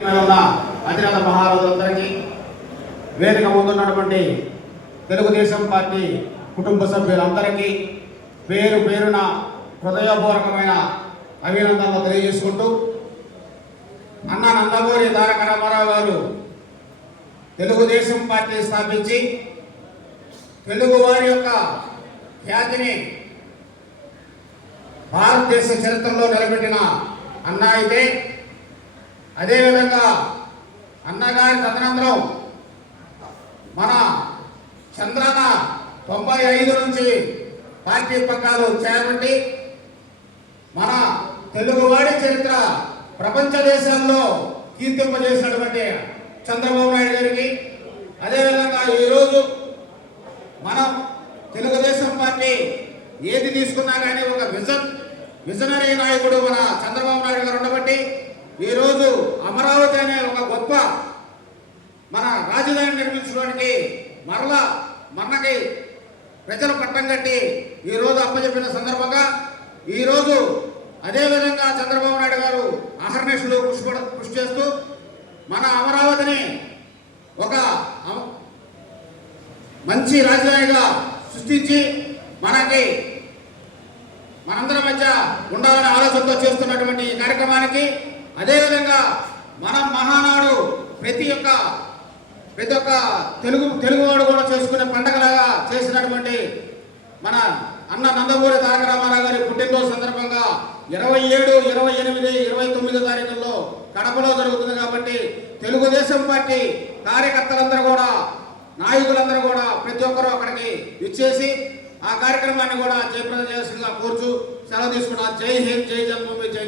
అధినేత మహారాజులందరికీ వేదిక ముందున్నటువంటి తెలుగుదేశం పార్టీ కుటుంబ సభ్యులందరికీ పేరు పేరున హృదయపూర్వకమైన అభినందనలు తెలియజేసుకుంటూ అన్న నందమూరి తారక రామారావు గారు తెలుగుదేశం పార్టీ స్థాపించి తెలుగు వారి యొక్క ఖ్యాతిని భారతదేశ చరిత్రలో నిలబెట్టిన అన్న అయితే అదేవిధంగా అన్నగారి తదనంతరం మన చంద్రన్న 95 నుంచి పార్టీ పగ్గాలు చేపట్టి మన తెలుగువాడి చరిత్ర ప్రపంచ దేశాల్లో కీర్తింపజేసినటువంటి చంద్రబాబు నాయుడు గారికి, అదేవిధంగా ఈరోజు మనం తెలుగుదేశం పార్టీ ఏది తీసుకున్నా కానీ ఒక విజనరీ నాయకుడు మన చంద్రబాబు నాయుడు గారు ఉండబట్టి ఈరోజు అమరావతి అనే ఒక గొప్ప మన రాజధాని నిర్మించడానికి మనకి ప్రజలు పట్టం కట్టి ఈరోజు అప్పచెప్పిన సందర్భంగా ఈరోజు అదేవిధంగా చంద్రబాబు నాయుడు గారు అహర్నిశలు కృషి చేస్తూ మన అమరావతిని ఒక మంచి రాజధానిగా సృష్టించి మనందరి మధ్య ఉండాలనే ఆలోచనతో చేస్తున్నటువంటి ఈ కార్యక్రమానికి, అదేవిధంగా మనం మహానాడు ప్రతి ఒక్క తెలుగువాడు కూడా చేసుకునే పండగలాగా చేసినటువంటి మన అన్న నందమూరి తారక రామారావు గారి పుట్టినరోజు సందర్భంగా 27, 28, 29 తారీఖుల్లో కడపలో జరుగుతుంది. కాబట్టి తెలుగుదేశం పార్టీ కార్యకర్తలందరూ కూడా, నాయకులందరూ కూడా ప్రతి ఒక్కరూ అక్కడికి ఇచ్చేసి ఆ కార్యక్రమాన్ని కూడా జయప్రదం చేయాల్సిందిగా కోరుచు సెలవు తీసుకున్నా. జై హింద్, జై జన్మభూమి, జై